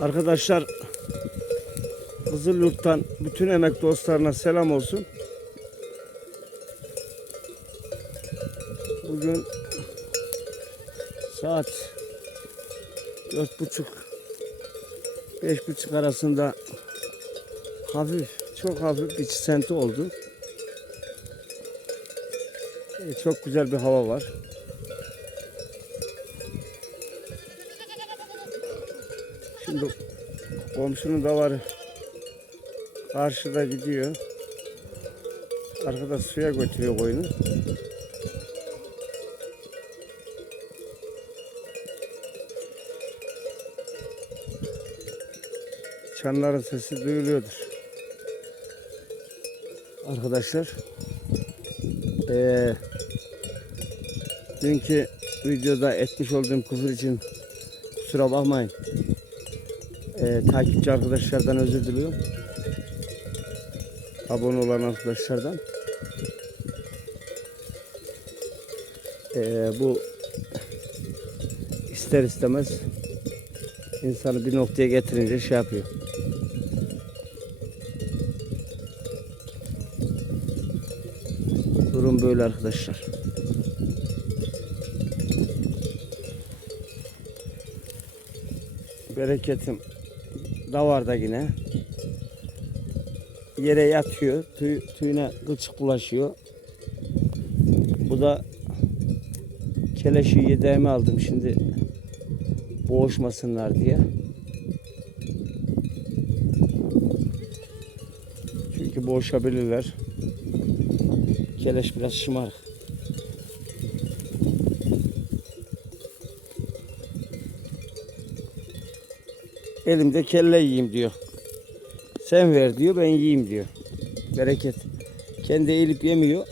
Arkadaşlar Kızılyurt'tan bütün emek dostlarına selam olsun. Bugün saat dört buçuk beş buçuk arasında hafif çok hafif bir çisenti oldu. E, Çok güzel bir hava var. Şimdi komşunun davarı karşıda gidiyor. Arkada suya götürüyor koyunu. Çanların sesi duyuluyordur. Arkadaşlar eee dünkü videoda etmiş olduğum küfür için kusura bakmayın. Eee takipçi arkadaşlardan özür diliyorum. Abone olan arkadaşlardan. Eee, bu ister istemez insanı bir noktaya getirince şey yapıyor. Durum böyle arkadaşlar. Bereketim davarda yine. Yere yatıyor. Tüy, tüyüne kılçık bulaşıyor. Bu da keleşi yedeğime aldım şimdi boğuşmasınlar diye. Çünkü boğuşabilirler. Keleş biraz şımarık. Elimde kelle yiyeyim diyor. Sen ver diyor ben yiyeyim diyor. Bereket. Kendi eğilip yemiyor.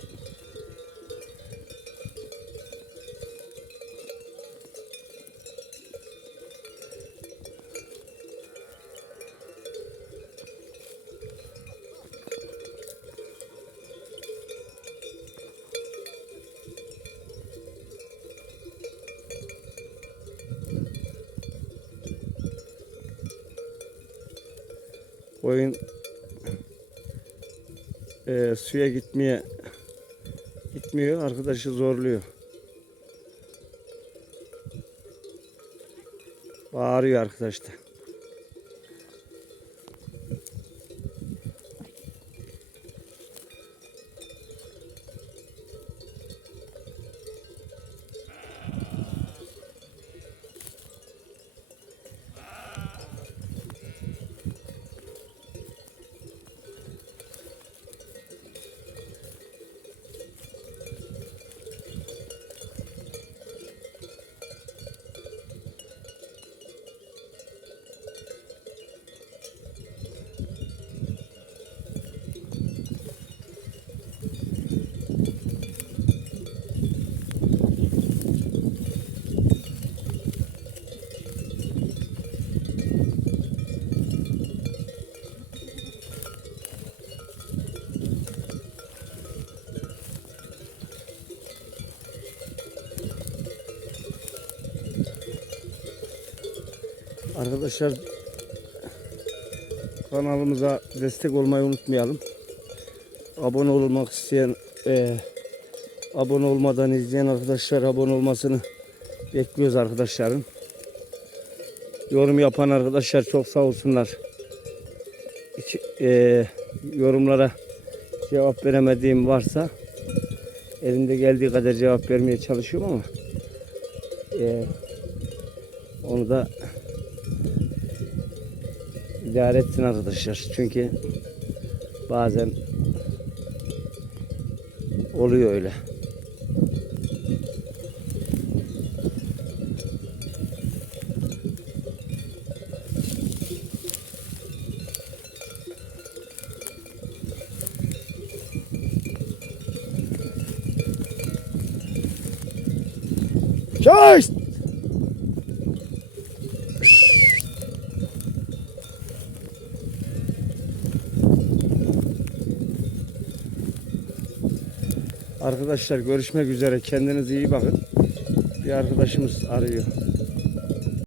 Koyun eee, suya gitmeye gitmiyor. Arkadaşı zorluyor. Bağırıyor arkadaşlar. Arkadaşlar kanalımıza destek olmayı unutmayalım. Abone olmak isteyen eee, abone olmadan izleyen arkadaşlar abone olmasını bekliyoruz arkadaşların. Yorum yapan arkadaşlar çok sağ olsunlar. Hiç, eee, yorumlara cevap veremediğim varsa elimde geldiği kadar cevap vermeye çalışıyorum ama eee, onu da idare etsin arkadaşlar. Çünkü bazen oluyor öyle. Çay! Arkadaşlar görüşmek üzere. Kendinize iyi bakın. Bir arkadaşımız arıyor.